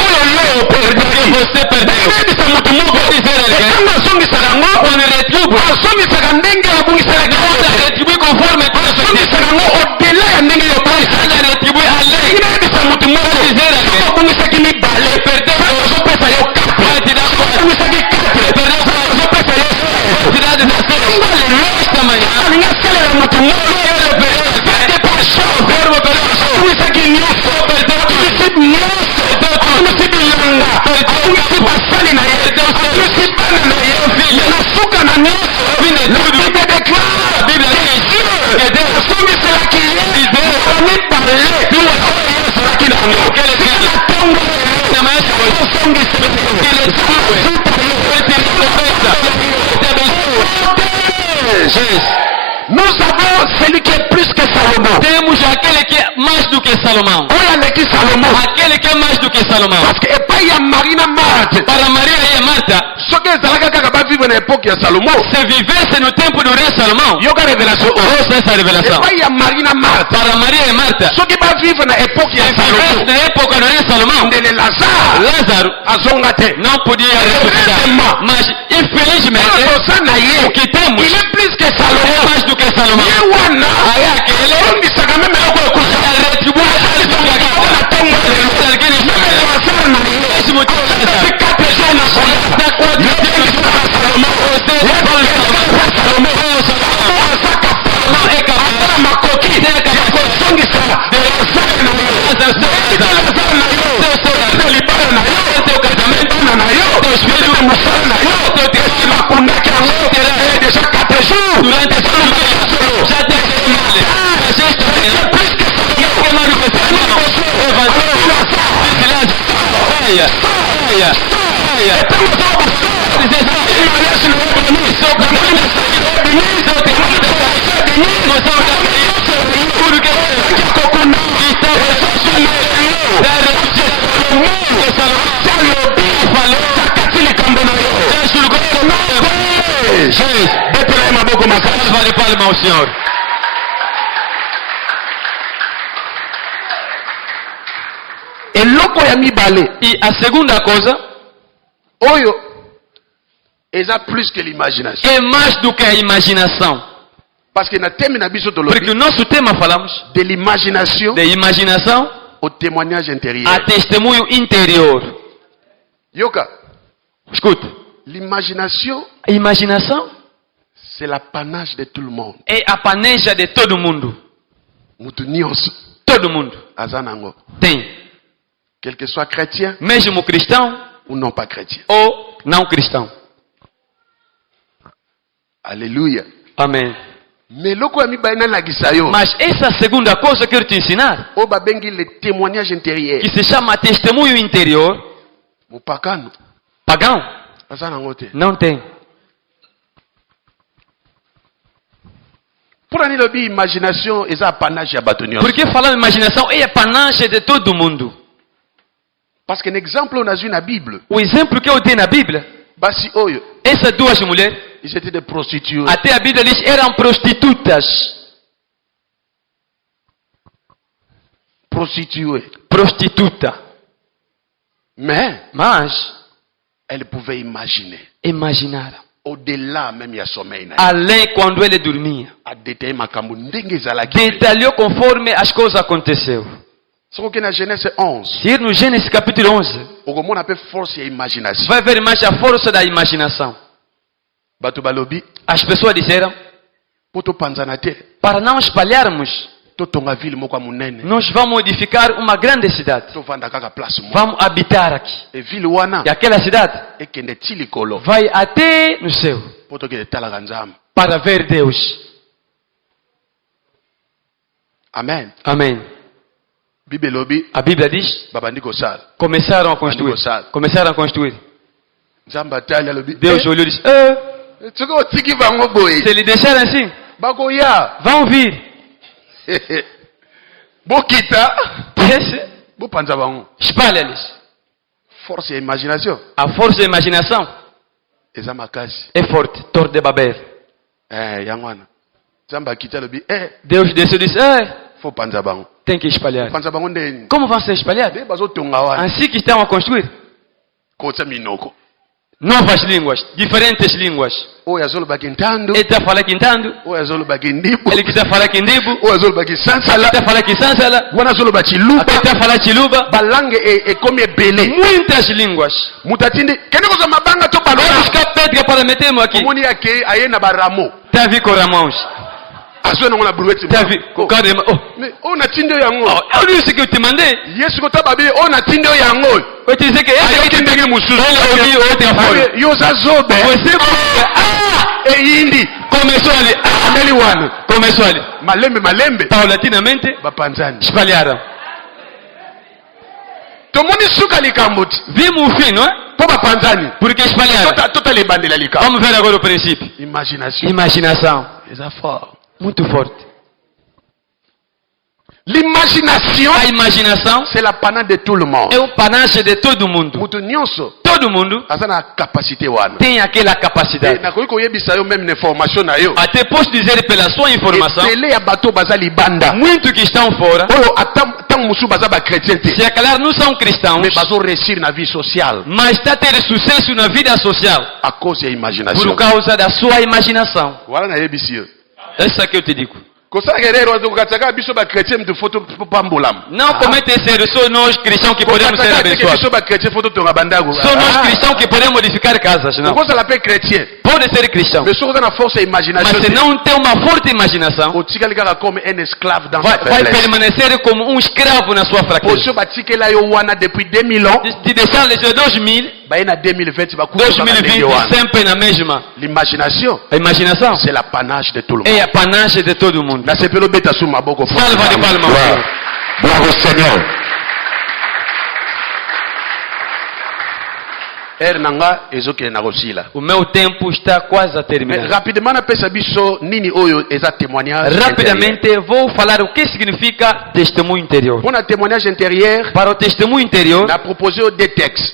o que você perdeu. Retribui conforme retribui além. Vai te dar esta manhã. Nous avons celui qui est plus que Salomon. Temos aquele que é mais do que Salomão. Aquele que é mais do que Salomão. Parce que pas ya Marina Martha. Para Maria e Marta. Só que Zalaka kaka vivre na époque de Salomon. Se vivesse no tempo do rei Salomão. Yoga révélation. Essa revelação. Pas ya Marina Martha. Para Maria e Marta. Só que vai vivre na époque de Salomon. Na época do rei Salomão. De Lázaro. Azongate. Não podia ressuscitar. Mas infelizmente o que temos. Il est plus que Salomon. Mais do que Salomão. Aí aquele retribui Vale palma ao Senhor. E a segunda coisa, oyo é plus que l'imaginação. É mais do que a imaginação. Parce que na tema na biso tolobi. Porque o nosso tema falamos de l'imaginação. De imaginação. O témoignage intérieur. A testemunho interior. Yoka. Escuta. L'imaginação. A imaginação. c'est l'apanage de tout le monde. É a paneja de todo mundo. Mutu nyonso Todo mundo aza nango. tem. Quel que soit chrétien Mesmo cristão ou non pas chrétien. ou não cristão. Alléluia. Amém. Mais loko ya mibale nalakisa yo. Mas essa segunda coisa que eu quero te ensinar, O babengi le témoignage intérieur. que se chama testemunho interior, Mupakano pagão, aza nango te. não tem. Pour ani lobi imagination eza apanage ya bato nyonso. Porque falando imaginação é a panagem de todo mundo. Parce que l'exemple on a vu na Bible. O exemplo que eu dei na Bíblia, Basi oyo, essas duas mulheres, ils étaient des prostituées. até a Bíblia diz, eram prostitutas. Prostituées. Prostituta. Mais Mas elles pouvaient imaginer. imaginaram. Au-delà même il y a sommeil. Além quando ele dormia. A détailler makambo ndenge ezalaki. Detalhou conforme as coisas aconteceram. Soki na Genèse 11, Se ir no Gênesis capítulo 11, okomona pe force ya imagination. vai ver mais a força da imaginação. Bato balobi, As pessoas disseram, po topanzana te, para não espalharmos, totonga ville moko ya monene. nós vamos edificar uma grande cidade. Tovanda kaka place moko. Vamos habitar aqui. E ville wana E aquela cidade ekende ti likolo. vai até no céu Po tokende talaka Nzambe. para ver Deus. Amen. Amém. Bible lobi, A Bíblia diz, babandi kosala. começaram a construir. Começaram a construir. Nzambe atali alobi, Deus olhou e disse, soki otiki bango boye, se ele deixar assim, bakoya. vão vir. Bokita, Esse, bopanza bango. espalha-lhes. Force ya imagination. A força da imaginação Eza makasi. é forte. Torre de Babel. Yango wana. Nzambe akiti alobi, Deus desceu e disse, fo panza bango. tem que espalhar. Panza bango ndeni. Como vão ser espalhados? Nde bazotonga wana. Assim que estão a construir. Kotsa minoko. Novas línguas, diferentes línguas. Oyo azolobaki ntando. Ele está falando quintando, Oyo azolobaki ndibu. ele quiser falar quindibo, Oyo azolobaki ele sansala. está falando quisansala, Wana azoloba chiluba. aquele está falando chiluba. Balangue ekomi ebele. Muitas línguas. Mutu atindi kende kozwa mabanga to Vamos balona. buscar pedra para metermos aqui. Omoni yake aye na baramo. Tá vi com Ramãos. Azwe nango na brouette. Tá vi com Carema. Oh, Mais oyo natindi oyo yango. eu disse que eu te mandei. Yesu kota babi oyo natindi oyo yango. Eu te disse que esse Ayoki aqui ndenge mosusu. ele ouviu outra forma. Abe, yo oza zobe. Você Eyindi. começou ali. Ameli wana. Começou ali. Malembe. Paulatinamente Bapanzani. espalharam. Tomoni suka likambo ti. Vimos o fim, não é? Po bapanzani. Porque espalharam. Tota lebandela likambo. Vamos ver agora o princípio. Imagination. Imaginação. Eza fort. Muito forte. L'imagination, A imaginação c'est la panade de tout le monde. é o panache de todo mundo. Mutu nyonso Todo mundo aza na capacité wana. tem aquela capacidade. Nakoki koyebisa yo même na information na yo. Até posso dizer pela sua informação, Ebele ya bato baza libanda. muitos que estão fora, Oyo ntango mosusu baza bachrétien te. se aclarar, não são cristãos, Mais bazo réussir na vie sociale mas está a ter sucesso na vida social à cause ya imagination. por causa da sua imaginação. Wana nayebisi yo. Essa que eu te digo. Kosalaka erreur okokataka biso bachrétien mutu fo topambolamu. Não cometa esse erro, só nós cristãos que podemos ser abençoados. biso bachrétien fo totonga bandako. Só nós cristãos que podemos modificar casas, não. okozala mpe chrétien. Pode ser cristão, Mais soki oza na force ya imagination mas se te, não tem uma forte imaginação, otikali kaka comme un esclave dans sa vai faiblesse. permanecer como um escravo na sua fraqueza. Posio batikela yo wana depuis 2000 ans. De deixar desde 2000, Baye na 2020 bakufa na ndenge 2020, wana. sempre na mesma. L'imagination, A imaginação c'est l'apanage de tout le monde. é a panagem de todo mundo. Na sepelo beta su maboko fo. Salva de palmas. Bravo. Bravo Seigneur. Nanga ezokende na kosila. O meu tempo está quase a Mais terminar. rapidement napesa biso nini oyo eza témoignage. Rapidamente vou falar o que significa testemunho interior. Pour un témoignage intérieur, Para o testemunho interior, on a proposé deux textes.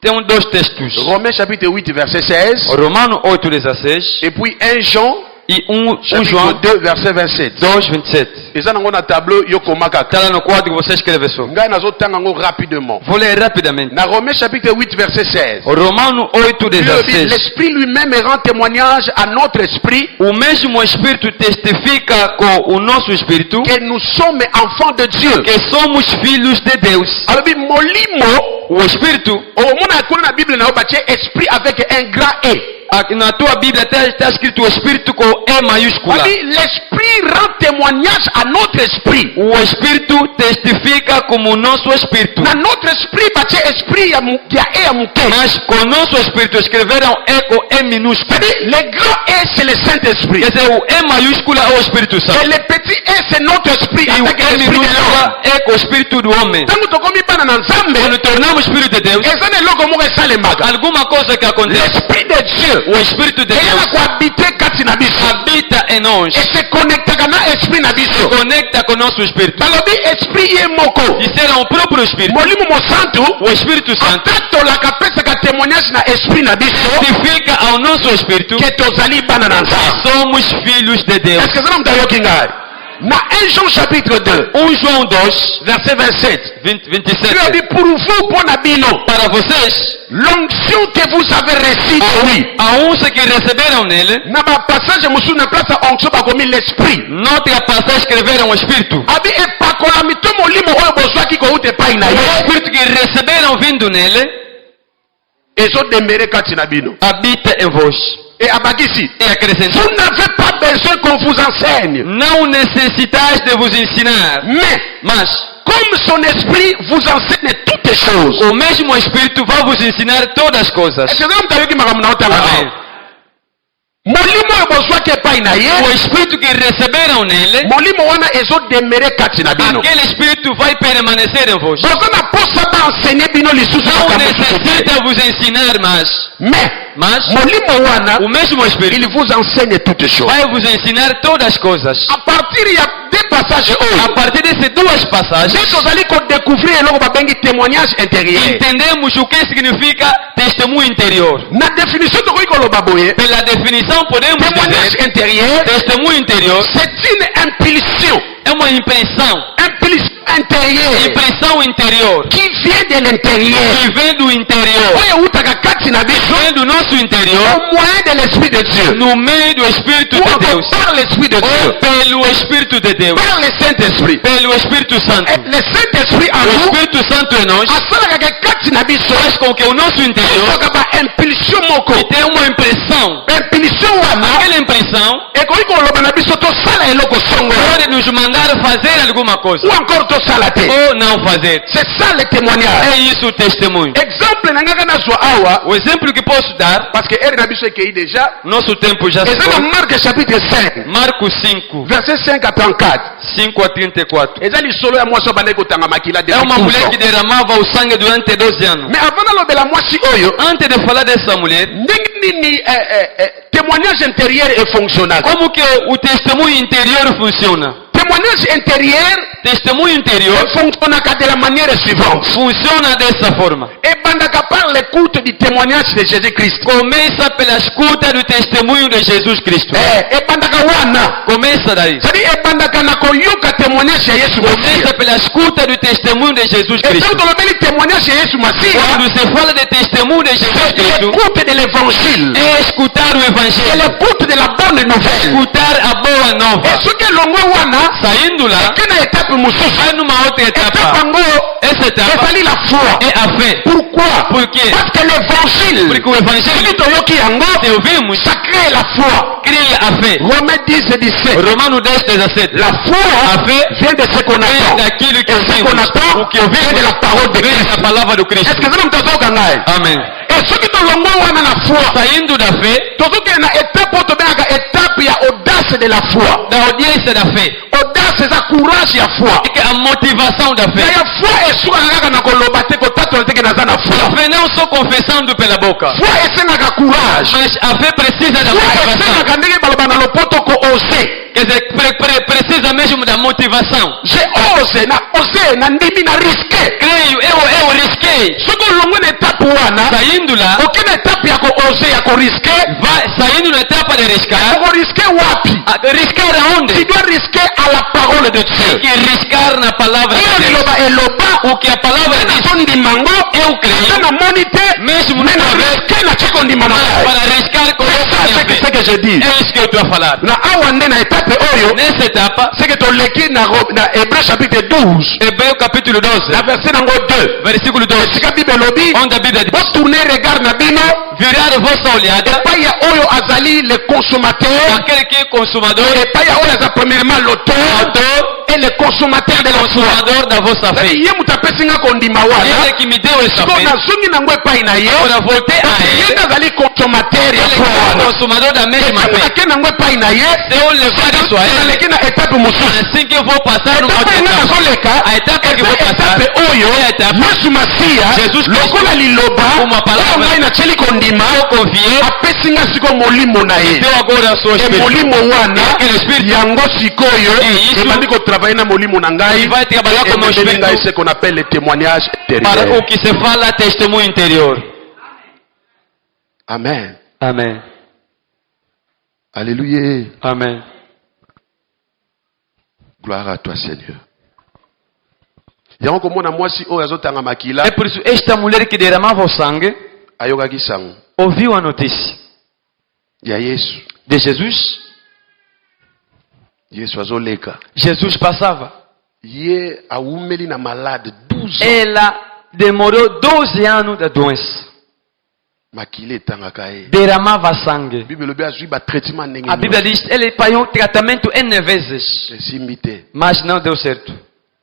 tem dois textos. Romains chapitre 8 verset 16 Romano 8:16 et puis 1 Jean e 1 chapitre João 2 verset 27. 2:27. Eza nango na tableau yo komaka. Está lá no quadro que você escreve só. Ngai nazotanga ngo rapidement. Vou ler rapidamente. Na Romains chapitre 8 verset 16. Romano Bible dit, 8:16. l'esprit lui-même rend témoignage à notre esprit O mesmo Espírito testifica com o nosso espírito que nous sommes enfants de Dieu. que somos filhos de Deus. Alors, molimo o espírito, omona kuna na Bible na obatie esprit avec un grand E. na tua Bíblia está escrito o espírito com E maiúscula. L'esprit rend témoignage à notre esprit. O espírito testifica como o nosso espírito. Na notre esprit batie esprit ya E ya muke. Mas com o nosso espírito escreveram E com E minúsculo. Le grand E c'est le Saint-Esprit. Quer dizer, o E maiúscula é o Espírito Santo. Et le petit E c'est notre esprit. E o E minúscula é com o espírito do homem. Tanto tokomi bana na Nzambe. Quando tornamos filhos de Deus, Ezane loko moko esalemaka. alguma coisa que acontece, L'esprit de Dieu. o Espírito de Eyala Deus kuhabite kati na biso. habita em nós, Et se connectaka na esprit na biso. conecta com o nosso espírito. Balobi esprit ye moko. Disseram o próprio Espírito, Molimo mosantu. o Espírito Santo, Atolaka pesaka témoignage na esprit na biso. testifica ao nosso espírito Que tozali bana na Nzambe. somos filhos de Deus. Est-ce que ça mtayoki ngai? Na 1 Jean chapitre 2. 1 João 2, Verset 27. 27. Il dit pour vous, pour Nabino, Para vocês, l'onction que vous avez reçue, oui. a uns que receberam nele, Na ba passage musu na place onction ba komi l'esprit. note a passagem escreveram o Espírito. Abi epakola mitomo limo oyo bozwaki ko ute pai na O ye. Espírito que receberam vindo nele, Ezo demere kati na bino. habita em vós. Et abakisi. E acrescentou, Vous n'avez pas besoin qu'on vous enseigne. não necessitais de vos ensinar, mas Comme son esprit vous enseigne toutes les choses. o mesmo Espírito vai vos ensinar todas as coisas. Est-ce que vous avez makambo na otanga? Amém. Molimo oyo bozwaki epai na ye. O Espírito que receberam nele, Molimo wana ezo demere kati na bino. aquele Espírito vai permanecer em vós. Boza na posa ba enseigner bino lisusu Não makambo mosusu te. necessita vos ensinar mais, mas molimo wana o mesmo Espírito il vous enseigne toutes les choses. vai vos ensinar todas as coisas. À partir ya deux passages A oyo, partir dessas duas passagens, nde tozali kodécouvrir eloko babengi témoignage intérieur. entendemos o que significa testemunho interior. Na définition tokoki koloba boye, Pela definição, podemos témoignage dizer, intérieur, testemunho interior c'est une impulsion, é uma impressão intérieure interior qui vient de l'intérieur. que vem do interior, Oyo utaka kati na biso vem do nosso interior, au moyen de l'esprit de Dieu. no meio do Espírito Ou de encore Deus, par l'esprit de ou Dieu, pelo Espírito de Deus, par le Saint-Esprit. pelo Espírito Santo. Et le Saint-Esprit en O nous Espírito Santo em nós asalaka ke kati na biso faz com que o nosso interior toka ba impulsion moko. tenha uma impressão. Impulsion wana Aquela impressão ekoki koloba na biso tosala eloko songolo pode nos mandar fazer alguma coisa ou encore tosala te. ou não fazer. C'est ça le témoignage. É isso o testemunho. Exemple na ngaka nazwa awa O exemplo que posso dar, parce que ere na biso ekei déjà. nosso tempo já se Eza na foi. Marc chapitre 5 Marcos 5, verset 5 à 34. 5 a 34. Eza lisolo ya mwasi obandaki kotanga makila É depuis uma 12 mulher ans. que derramava o sangue durante 12 anos. Mais avant nalobela mwasi oyo Antes de falar dessa mulher, ndenge nini témoignage intérieur efonctionnaka. como que o testemunho interior funciona? Témoignage intérieur Testemunho interior efonctionnaka de la manière suivante. funciona dessa forma. Ebandaka par l'écoute du témoignage de Jésus-Christ. Começa pela escuta do testemunho de Jesus Cristo. Ebandaka wana. Começa daí. C'est-à-dire ebandaka na koyoka témoignage ya Yesu Começa Masiya. pela escuta do testemunho de Jesus Et Cristo. quand tolobeli témoignage ya Yesu Masiya, Quando se fala de testemunho de Jesus c'est Cristo, l'écoute de l'évangile. é escutar o C'est Evangelho, l'écoute de la bonne nouvelle. escutar a boa nova. Et ce que l'on wana, Saindo lá, c'est une étape mosusu. vai numa outra Étape etapa. yango, Essa etapa ezali la foi. é a fé. Pourquoi? Por quê? Parce que l'évangile, Porque o Evangelho soki toyoki yango, que ouvimos ça crée la foi. cria a fé. Romains 10 et 17. Romano 10, 17. La foi A fé vient de ce qu'on vem attend. daquilo que Et ce qu'on ouvimos. attend O que vient ouvimos de la parole de vem Christ. da palavra do Cristo. Est-ce que ça mtazoka ngai? Amém. Et soki tolongwa wana na foi, Saindo da fé, tozoki na étape oyo tobengaka étape ya audace de la foi. da audiência da fé, Audace eza courage ya foi. é que a motivação da fé. Ya foi esukaka kaka na koloba te kotatola teke naza na A foi. fé não só confessando pela boca, Foi esengaka courage. mas a fé precisa da Foi motivação. esengaka ndenge baloba na lopoto ko ose. Quer dizer, precisa mesmo da motivação. Je ose na ose na ndimi na risque. Creio, eu risquei. Soki olongwe na étape wana, Saindo lá, okende étape ya ko ose ya ko risque. saindo na etapa de riscar. Oko risque wapi? Riscar aonde? Tu dois risquer à la parole de Dieu. Que riscar na palavra de Iyo Deus. liloba eloba O que a palavra diz, nazo ndimango eu creio, ata namoni te Mesmo Mais no na risqué na chiko ndima na ngai. para arriscar com C'est ce que je dis. é isso que eu estou a falar. Na awa nde na étape oyo, Nessa etapa, c'est que toleki na Hébreu chapitre 12. Hebreu capítulo 12, Na verset nango 2. versículo 12, Esika Bible lobi, onde a Bíblia diz: botourner regard na bino, virar a vossa olhada epai ya oyo azali le consommateur, aquele que é consumador, epai ya oyo aza premièrement l'auteur et le consommateur de la foi. consumador da vossa fé. Ye mutu apesi nga kondima wana, Ele que me deu essa siko fé, nazongi nango epai na ye, para voltar a ye ele, nazali consommateur ya ele foi que é wana. consumador da mesma fé. Ake nango epai na ye, Se eu levar isso a ele, naleki na étape mosusu. assim que eu vou passar numa Etape outra nga etapa. nazoleka, A etapa que eu vou eza passar etape oyo é a etapa Yesu Masiya Jesus Christ, lokola liloba uma palavra, oyo ngai natyeli kondima confier, apesi nga siko molimo na ye. deu agora a sua E espírito. molimo wana Aquele espírito yango sikoyo isso ebandi kotravaille na molimo na ngai vai trabalhar com o meu ememeli ngai espírito ce qu'on appelle le témoignage para o intérieur. que se fala testemunho interior. Amen. Amém. Alléluia. Amém. Gloire à toi Seigneur. Yango komona mwasi oyo azotanga makila É por isso, esta mulher que derramava o sangue ayokaki sango ouviu a notícia ya Yesu. de Jesus. Yesu azoleka. Jesus passava. Ye awumeli na malade 12 ans. Ela demorou 12 anos da doença. Makila etangaka ye. Derramava sangue. Bible lobi azwi ba traitement ndenge A Bíblia diz ele pagou tratamento N vezes, esimbi te. mas não deu certo.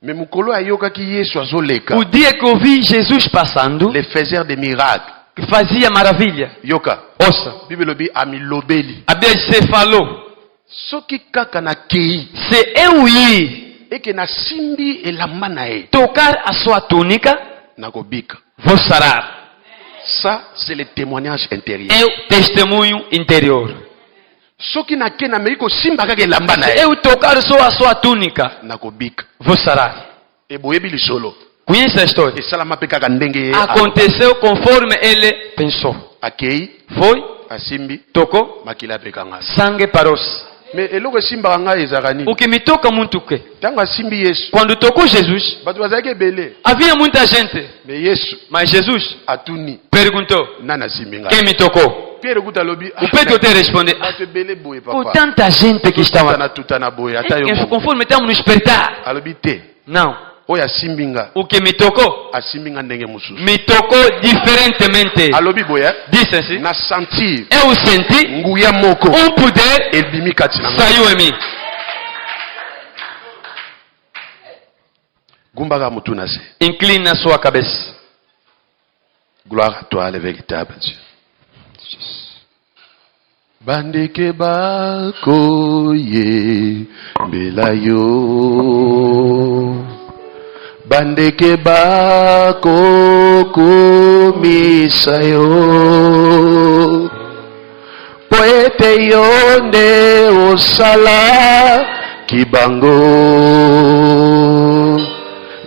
Me mukolo ayokaki Yesu azoleka. O dia que eu vi Jesus passando, Le faiseur de miracles. que fazia maravilha. Yoka. Ouça, Bible lobi amilobeli. a Bíblia diz, você falou, Soki kaka na kei se eu ir eke na simbi elamba na ye tocar a sua túnica, nakobika. vou sarar. Ça c'est le témoignage intérieur. É o testemunho interior. Soki na ke na mei ko simba kaka elamba na Se ye eu tocar só a sua túnica, nakobika. vou sarar. E boyebi lisolo. Conhece a história? Esalama pe kaka ndenge ye Aconteceu conforme ele pensou. akei Foi, asimbi tocou, makila pe kanga. sangue parou-se. Mais eloko esimbaka ngai ezalaka nini? O que me toca muito que Ntango asimbi Yesu quando tocou Jesus, bato bazalaki ebele. havia muita gente, Mais Yesu mas Jesus atuni perguntou: nani asimbi ngai? quem me tocou? Pierre kuta alobi O Pedro te respondeu: bato ebele boye por papa. tanta gente que estava lá. Tutana boye ata yo moko. Conforme estamos no despertar. Alobi te Não, oyo asimbi nga o que me tocou, asimbi nga ndenge mosusu. me tocou diferentemente. Alobi boye Disse assim: na sentir eu senti nguya moko poder ebimi kati na ngai. saiu em mim. Gumbaka mutu na se. Incline a sua cabeça. Gloire à toi le véritable Dieu. Bandeke bakoye belayo. Bandeke bakokumisayo. Poete yonde osala kibango.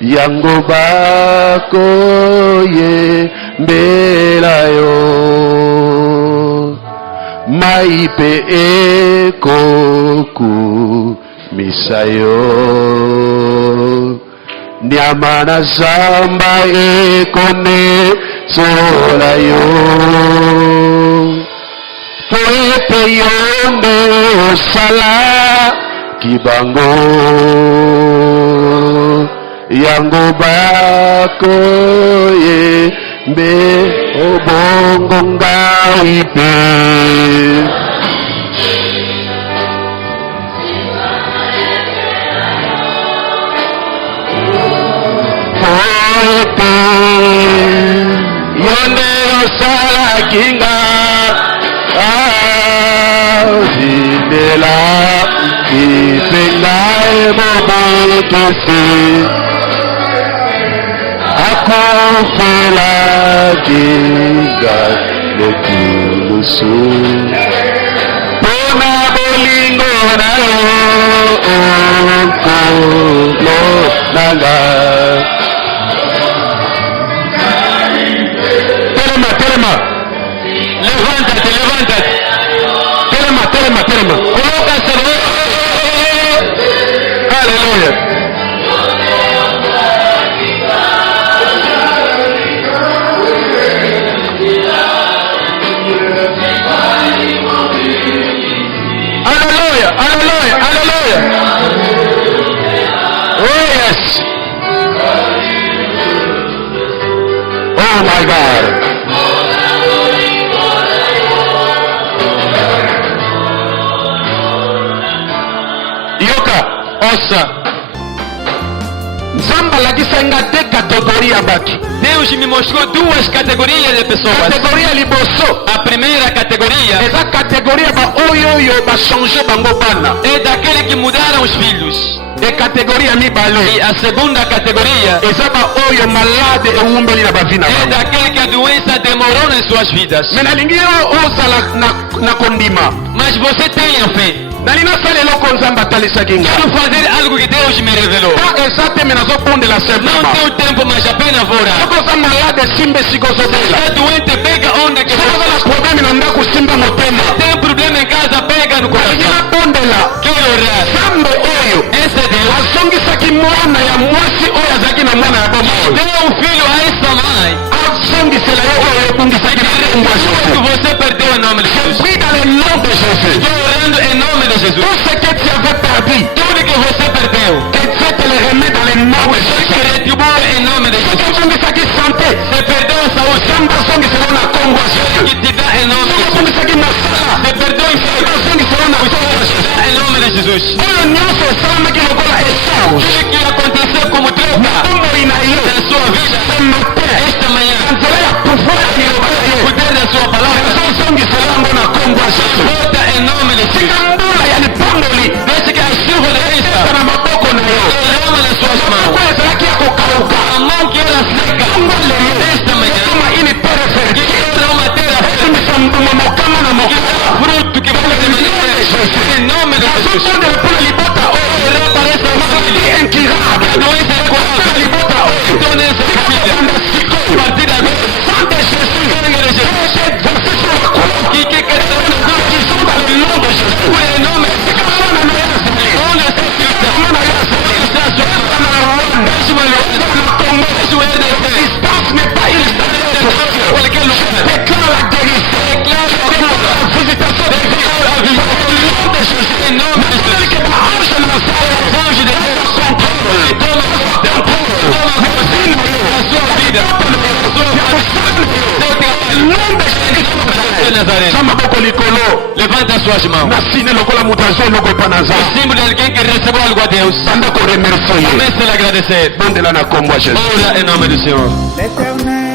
Yango bakoye mbelayo. Maipe ekoku misayo. Nyamana zamba ekone solayo. Poete yonde osala kibango. Yango bakoye mbe obongo ngaipe. Poete yonde osala kinga zindela ipengae mobotose. Akofela kinga letulusu. Pona bolingo na yo okolo nanga. Telema, telema. Levanta-te, levanta-te. Telema, telema, telema. Coloca a cerveja. Aleluia. Yoka. Ouça. Nzamba alakisa nga te categoria ya batu. Deus me mostrou duas categorias de pessoas. Categoria liboso. A primeira categoria Eza categoria ba oyo ba changer bango bana. é daquele que mudaram os filhos. E categoria mibale. E a segunda categoria Eza ba oyo malade ewumbeli na bavina é bango. daquele que a doença demorou nas suas vidas. Me nalingi ozala na kondima. Mas você tenha fé. Nalina sala eloko nzambe atalisaki nga. Quero fazer algo que Deus me revelou. Ta eza te me nazobondela Não sepema. tenho tempo, mas apenas vou orar. Soko oza malade simba esika ozobela. Se é doente, pega onde que Soko oza na você probleme na ndako simba motema. tem problema em casa, pega no Nalingi coração. nabondela Quero orar. nzambe oyo Esse Deus azongisaki mwana ya mwasi oyo azalaki na mwana ya bomoi. deu um filho a essa mãe. azongisela ye oyo ebungisaki mafungwa Que Jésus. você perdeu em nome de Jesus. Prie dans le nom de Jésus. Estou orando em nome de Jesus. Tout ce que tu avais perdu, Tudo que você perdeu, que Dieu te le remet dans le nom de que Jésus. retribua em nome de Jesus. azongisaki santé, Se perdeu a saúde, nzambe azongisela na kongo ya Jésus. que te dá em nome de Jesus. azongisaki mosala, Se perdeu em azongisela na kongo ya Jésus. em nome de Jesus. oyo nyonso esalamaki lokola échange Tudo que aconteceu como troca bomboi na yo na sua vida, ce matin esta manhã, nzela ya pouvoir ya liloba na o ye poder da sua palavra, ezozongisela yango na kongo ya Jésus. volta em nome de Jesus. tika mbula ya lipondoli Desde que a chuva da eza vista, na maboko na yo derrama nas suas mãos. oyo ezalaki ya kokauka A mão que era seca, yango lelo esta manhã, ekoma ini tere que fertile entra uma terra fértil, ekomisa mbuma mokama na que mokama dá fruto que vai se manifestar. Em nome de Jesus. azobondela mpona libota oyo Reaparece a maladi família. incurable A doença é mpona curada. libota oyo Então nessa família, anda a sikoyo partir de agora, sang de Jésus sangue de Jesus. exerce sur la croix Que quer qui sont dans le nom de Jésus. por em nome de C'est comme ça, on a yazali. onde está Cristo, On a yazali. está a sua On a Rwanda. Deixa uma luz, On a Congo. deixa o RDC, Distance n'est pas une distance. qualquer lugar. Déclare la guérison. Declara a cura. La visitation des vies. Declara a vida. Au nom de Jésus. Em nome de Celui Jesus. qui est ange de la salle. Ange de Deus, Contrôle. toma a sua vida, a sua Au nom de Jésus. de Nazaré. Sama boko likolo. Levanta as suas mãos. Nasine lokola moto azwi eloko epa na nzambe. Símbolo de alguém que recebeu algo a Deus. Banda koremercie ye. Comece a agradecer. Bondela na kombo ya Jésus. Ora em nome do Senhor. L'éternel